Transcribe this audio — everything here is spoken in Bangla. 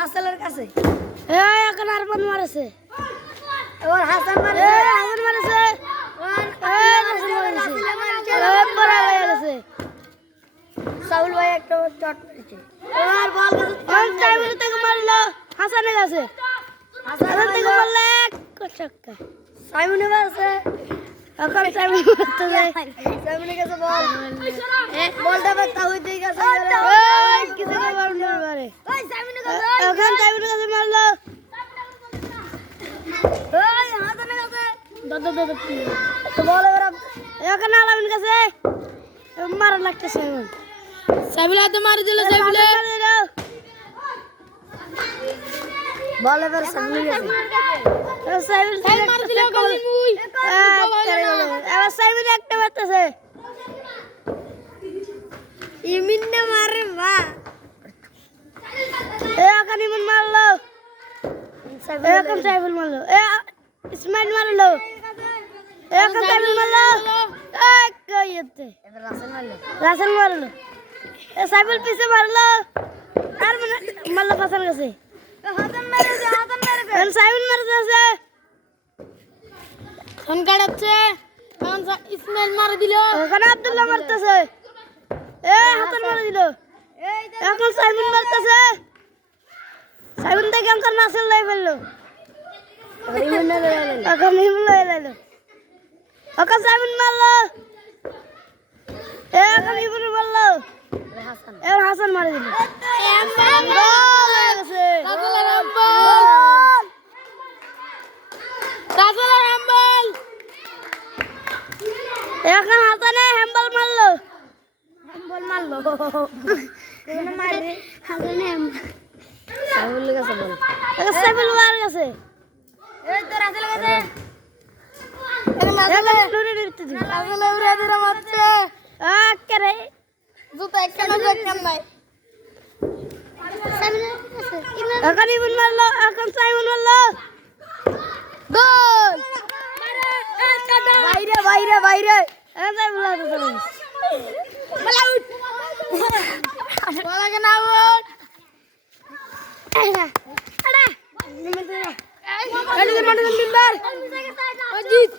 রাসেলের কাছে এখন আর বন মারেছে এবার হাসান মারে হাসান মারেছে সাউল ভাই একটা চট মেরেছে এবার বল সাইমুল থেকে মারলো হাসানের কাছে হাসান থেকে মারলে ছক্কা সাইমুনে মারছে এখন সাইমুল মারতেছে সাইমুনের কাছে বল বলটা বাচ্চা হই দিয়ে গেছে কিছু না মারলো মারে ওই সাইমুনের কাছে এখন সাইমুলের কাছে মারলো ওই হাসানের কাছে দাদা তো বল এবার এখন আলামিন কাছে মারা লাগতেছে সাইমুল হাতে মারি দিল সাইমুলে বল এবার সাইমুনের কাছে সাইমুল মারি দিল মুই এবার সাইমুল একটা মারতেছে ইমিনে মারে বা এখন ইমন মারলো এখন সাইমুল মারলো ইসমাইল মারলো এখন সাইমুল মারলো কইতে এবার রাসেল মারলো রাসেল মারলো সাইমুল পিছে মারলো আর মারলো পাশার কাছে হাসান মেরেছে এখন সাইমুল মারতেছে ফোন কাটাচ্ছে এখন ইসমাইল মার দিল এখন আব্দুল্লাহ মারতেছে হাসান মার দিল এখন সাইমুল মারতেছে সাইমুল থেকে এখন রাসেল লাই ফেললো এখন ইমন লয়ে লাইলো এখন সাইমুল মারলো এখন ইমন মারলো এবার হাসান মারি দিল এখন হাসানে হ্যাম্বল মারলো সাইমুনের কাছে বল সাইমুল মার গেছে এই তো রাসেল কাছে রাসেল উড়ে দিরা মারছে আরে জুতা একখানা দেখতাম নাই এখন ইমন মারলো এখন সাইমুল মারলো গোল বাইরে বাইরে বাইরে সাইমুল হাতে চলে গেছে বলা উঠ বলা কেন আউট আড়া মাঠে দিন বার জিত